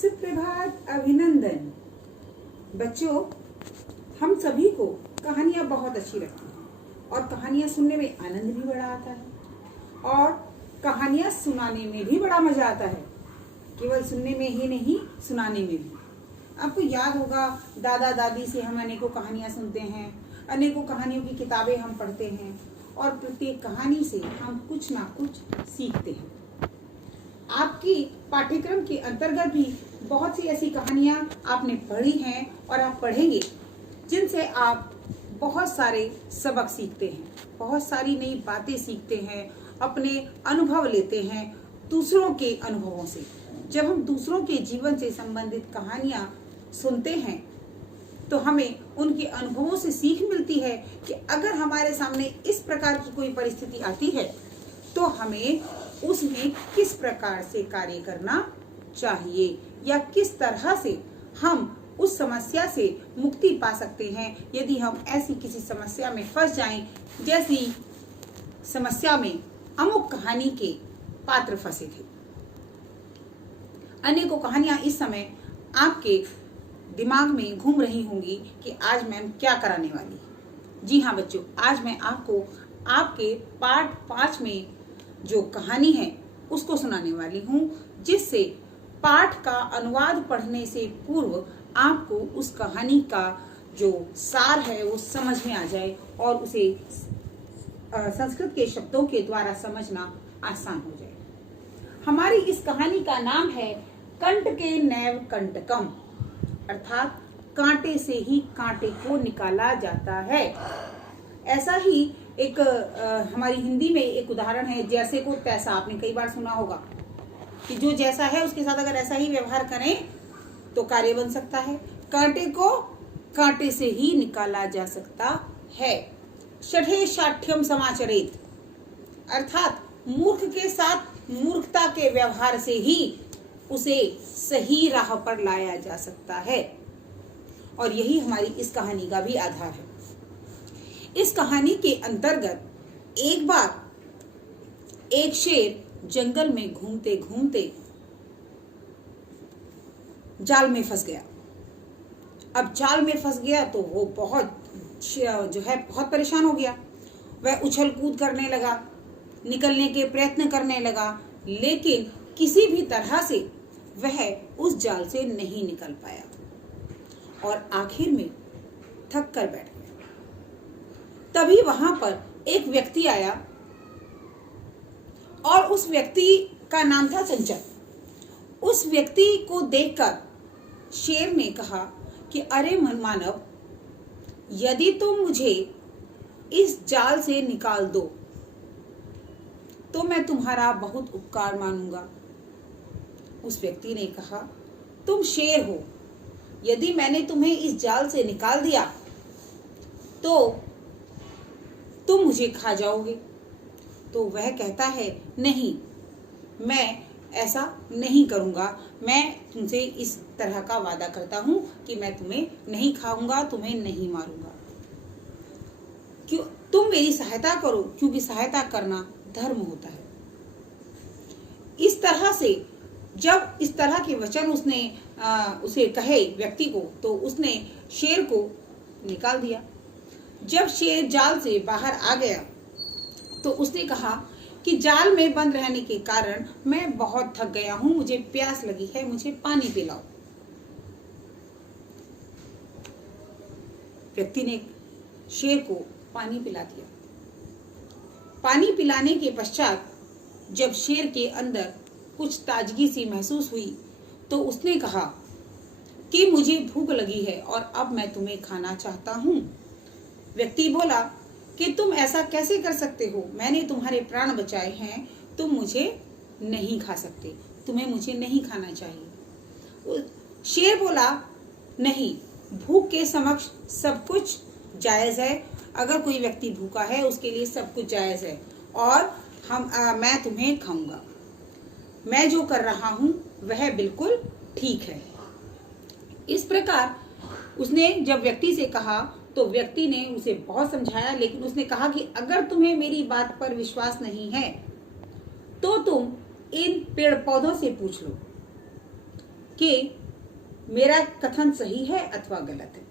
सुप्रभात, अभिनंदन। बच्चों, हम सभी को कहानियाँ बहुत अच्छी लगती हैं और कहानियाँ सुनने में आनंद भी बड़ा आता है और कहानियाँ सुनाने में भी बड़ा मजा आता है। केवल सुनने में ही नहीं, सुनाने में भी। आपको याद होगा, दादा दादी से हम अनेकों कहानियाँ सुनते हैं, अनेकों कहानियों की किताबें हम पढ़ते हैं और प्रत्येक कहानी से हम कुछ ना कुछ सीखते हैं। आपकी पाठ्यक्रम के अंतर्गत भी बहुत सी ऐसी कहानियाँ आपने पढ़ी हैं और आप पढ़ेंगे, जिनसे आप बहुत सारे सबक सीखते हैं, बहुत सारी नई बातें सीखते हैं, अपने अनुभव लेते हैं दूसरों के अनुभवों से। जब हम दूसरों के जीवन से संबंधित कहानियाँ सुनते हैं तो हमें उनके अनुभवों से सीख मिलती है कि अगर हमारे सामने इस प्रकार की कोई परिस्थिति आती है तो हमें उसमें किस प्रकार से कार्य करना चाहिए या किस तरह से हम उस समस्या से मुक्ति पा सकते हैं यदि हम ऐसी किसी समस्या में फंस जाएं, जैसी समस्या में अमुक कहानी के पात्र फंसे थे। अनेकों कहानियां इस समय आपके दिमाग में घूम रही होंगी कि आज मैम क्या कराने वाली है। जी हाँ बच्चों, आज मैं आपको आपके पाठ 5 में जो कहानी है उसको सुनाने वाली हूँ, जिससे पाठ का अनुवाद पढ़ने से पूर्व आपको उस कहानी का जो सार है वो समझ में आ जाए और उसे संस्कृत के शब्दों के द्वारा समझना आसान हो जाए। हमारी इस कहानी का नाम है कंटके नैव कंटकम, अर्थात कांटे से ही कांटे को निकाला जाता है। ऐसा ही एक हमारी हिंदी में एक उदाहरण है, जैसे को तैसा। आपने कई बार सुना होगा कि जो जैसा है उसके साथ अगर ऐसा ही व्यवहार करें तो कार्य बन सकता है। कांटे को कांटे से ही निकाला जा सकता है। षठे शाठ्यम समाचरेत, अर्थात मूर्ख के साथ मूर्खता के व्यवहार से ही उसे सही राह पर लाया जा सकता है। और यही हमारी इस कहानी का भी आधार है। इस कहानी के अंतर्गत एक बार एक शेर जंगल में घूमते घूमते जाल में फंस गया। अब जाल में फंस गया तो वो बहुत परेशान हो गया। वह उछल कूद करने लगा, निकलने के प्रयत्न करने लगा, लेकिन किसी भी तरह से वह उस जाल से नहीं निकल पाया और आखिर में थक कर बैठ गया। तभी वहां पर एक व्यक्ति आया और उस व्यक्ति का नाम था चंचल। उस व्यक्ति को देखकर शेर ने कहा कि अरे मनमानव, यदि तुम मुझे इस जाल से निकाल दो तो मैं तुम्हारा बहुत उपकार मानूंगा। उस व्यक्ति ने कहा, तुम शेर हो, यदि मैंने तुम्हें इस जाल से निकाल दिया तो तुम मुझे खा जाओगे। तो वह कहता है, नहीं, मैं ऐसा नहीं करूंगा। मैं तुमसे इस तरह का वादा करता हूं कि मैं तुम्हें नहीं खाऊंगा, तुम्हें नहीं मारूंगा। क्यों? तुम मेरी सहायता करो, क्योंकि सहायता करना धर्म होता है। इस तरह से जब इस तरह के वचन उसने उसे कहे व्यक्ति को, तो उसने शेर को निकाल दिया। जब शेर जाल से बाहर आ गया तो उसने कहा कि जाल में बंद रहने के कारण मैं बहुत थक गया हूं, मुझे प्यास लगी है, मुझे पानी पिलाओ। व्यक्ति ने शेर को पानी पिला दिया। पानी पिलाने के पश्चात जब शेर के अंदर कुछ ताजगी सी महसूस हुई तो उसने कहा कि मुझे भूख लगी है और अब मैं तुम्हें खाना चाहता हूं। व्यक्ति बोला कि तुम ऐसा कैसे कर सकते हो, मैंने तुम्हारे प्राण बचाए हैं, तुम मुझे नहीं खा सकते, तुम्हें मुझे नहीं खाना चाहिए। शेर बोला, नहीं, भूख के समक्ष सब कुछ जायज है। अगर कोई व्यक्ति भूखा है उसके लिए सब कुछ जायज है और मैं तुम्हें खाऊंगा। मैं जो कर रहा हूं वह बिल्कुल ठीक है। इस प्रकार उसने जब व्यक्ति से कहा तो व्यक्ति ने उसे बहुत समझाया, लेकिन उसने कहा कि अगर तुम्हें मेरी बात पर विश्वास नहीं है तो तुम इन पेड़ पौधों से पूछ लो कि मेरा कथन सही है अथवा गलत है।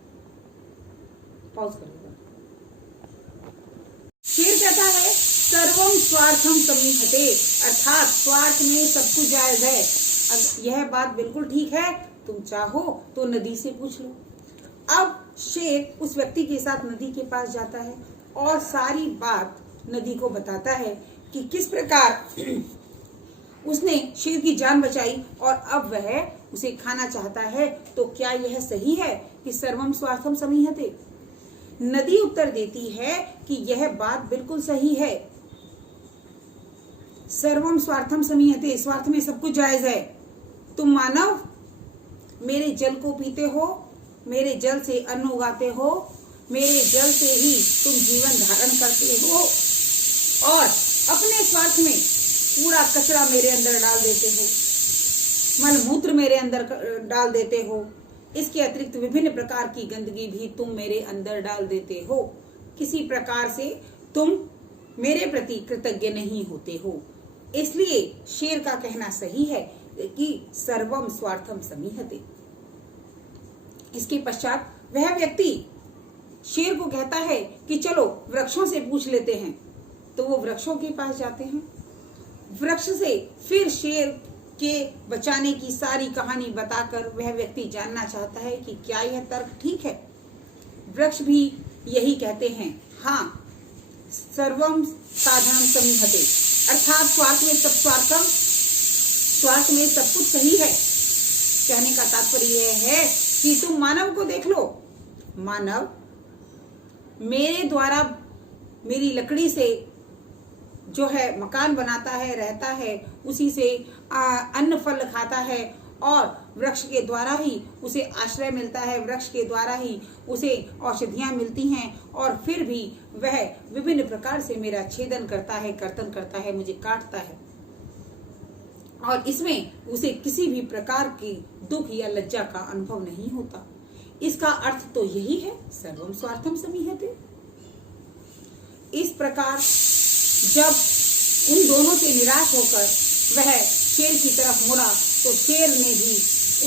पॉज करेगा। शेर कहता है सर्वम स्वार्थम समीहते, अर्थात स्वार्थ में सब कुछ जायज है। यह बात बिल्कुल ठीक है, तुम चाहो तो नदी से पूछ लो। अब शेर उस व्यक्ति के साथ नदी के पास जाता है और सारी बात नदी को बताता है कि किस प्रकार उसने शेर की जान बचाई और अब वह उसे खाना चाहता है। तो क्या यह सही है कि सर्वम स्वार्थम समीहते? नदी उत्तर देती है कि यह बात बिल्कुल सही है। सर्वम स्वार्थम समीहते, स्वार्थ में सब कुछ जायज है। तुम मानव मेरे जल को पीते हो, मेरे जल से अन्न उगाते हो, मेरे जल से ही तुम जीवन धारण करते हो और अपने स्वार्थ में पूरा कचरा मेरे अंदर डाल देते हो, मल मूत्र मेरे अंदर डाल देते हो। इसके अतिरिक्त विभिन्न प्रकार की गंदगी भी तुम मेरे अंदर डाल देते हो। किसी प्रकार से तुम मेरे प्रति कृतज्ञ नहीं होते हो। इसलिए शेर का कहना सही है कि सर्वम स्वार्थम समीहते। इसके पश्चात वह व्यक्ति शेर को कहता है कि चलो वृक्षों से पूछ लेते हैं। तो वो वृक्षों के पास जाते हैं। वृक्ष से फिर शेर के बचाने की सारी कहानी बताकर वह व्यक्ति जानना चाहता है कि क्या यह तर्क ठीक है। वृक्ष भी यही कहते हैं, हाँ सर्वम साधनम समीहते, अर्थात स्वार्थ में सब स्वार्थम, स्वार्थ में सब कुछ सही है। कहने का तात्पर्य यह है कि तुम मानव को देख लो। मानव मेरे द्वारा मेरी लकड़ी से जो है मकान बनाता है, रहता है, उसी से अन्न फल खाता है और वृक्ष के द्वारा ही उसे आश्रय मिलता है, वृक्ष के द्वारा ही उसे औषधियां मिलती हैं और फिर भी वह विभिन्न प्रकार से मेरा छेदन करता है, कर्तन करता है, मुझे काटता है और इसमें उसे किसी भी प्रकार की दुख या लज्जा का अनुभव नहीं होता। इसका अर्थ तो यही है, सर्वम स्वार्थम समीहते। इस प्रकार जब उन दोनों से निराश होकर वह शेर की तरफ मुड़ा तो शेर ने भी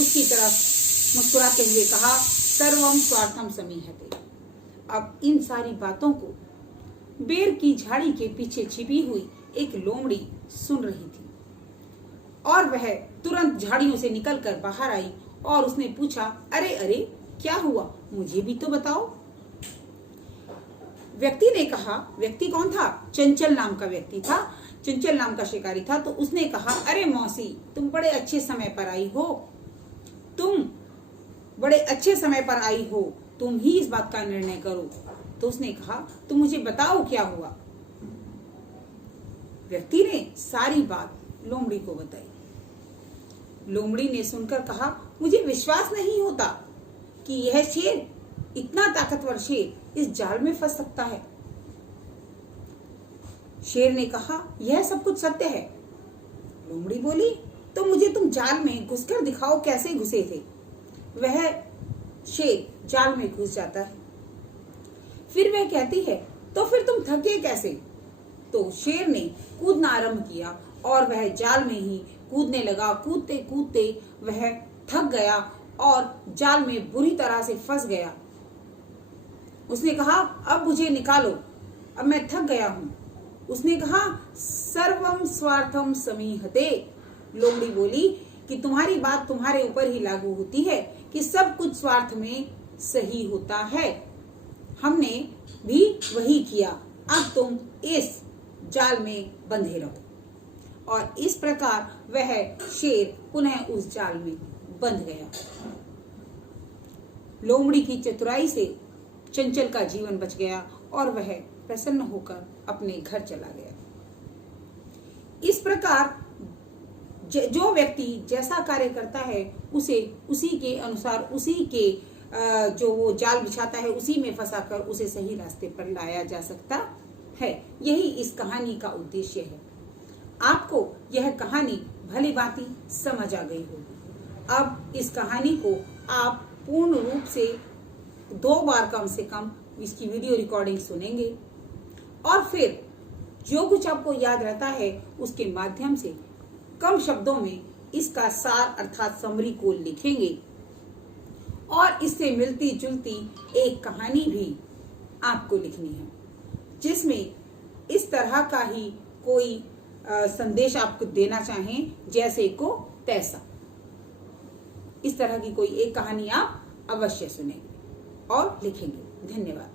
उसकी तरफ मुस्कुराते हुए कहा, सर्वम स्वार्थम समीहते। अब इन सारी बातों को बेर की झाड़ी के पीछे छिपी हुई एक लोमड़ी सुन रही थी और वह तुरंत झाड़ियों से निकलकर बाहर आई और उसने पूछा, अरे अरे क्या हुआ, मुझे भी तो बताओ। व्यक्ति ने कहा, व्यक्ति कौन था? चंचल नाम का व्यक्ति था, चंचल नाम का शिकारी था। तो उसने कहा, अरे मौसी तुम बड़े अच्छे समय पर आई हो, तुम बड़े अच्छे समय पर आई हो, तुम ही इस बात का निर्णय करो। तो उसने कहा, तुम मुझे बताओ क्या हुआ। व्यक्ति ने सारी बात लोमड़ी को बताई। लोमड़ी ने सुनकर कहा, मुझे विश्वास नहीं होता कि यह शेर, इतना ताकतवर शेर इस जाल में फंस सकता है। शेर ने कहा, यह सब कुछ सत्य है। लोमड़ी बोली, तो मुझे तुम जाल में घुसकर दिखाओ कैसे घुसे थे। वह शेर जाल में घुस जाता है। फिर वह कहती है, तो फिर तुम थके कैसे? तो शेर ने कूदना आरंभ किया और वह जाल में ही कूदने लगा। कूदते कूदते वह थक गया और जाल में बुरी तरह से फंस गया। उसने कहा, अब मुझे निकालो, अब मैं थक गया हूं। उसने कहा, सर्वम स्वार्थम समीहते। लोमड़ी बोली कि तुम्हारी बात तुम्हारे ऊपर ही लागू होती है कि सब कुछ स्वार्थ में सही होता है। हमने भी वही किया, अब तुम इस जाल में बंधे रहो। और इस प्रकार वह शेर पुनः उस जाल में बंध गया। लोमड़ी की चतुराई से चंचल का जीवन बच गया और वह प्रसन्न होकर अपने घर चला गया। इस प्रकार जो व्यक्ति जैसा कार्य करता है उसे उसी के अनुसार, उसी के जो वो जाल बिछाता है उसी में फंसाकर उसे सही रास्ते पर लाया जा सकता है। यही इस कहानी का उद्देश्य है। आपको यह कहानी भली भांति समझ आ गई होगी। अब इस कहानी को आप पूर्ण रूप से 2 बार कम से कम इसकी वीडियो रिकॉर्डिंग सुनेंगे और फिर जो कुछ आपको याद रहता है उसके माध्यम से कम शब्दों में इसका सार अर्थात समरी को लिखेंगे और इससे मिलती जुलती एक कहानी भी आपको लिखनी है, जिसमें इस तरह का ही कोई संदेश आपको देना चाहें, जैसे को तैसा। इस तरह की कोई एक कहानी आप अवश्य सुनेंगे और लिखेंगे। धन्यवाद।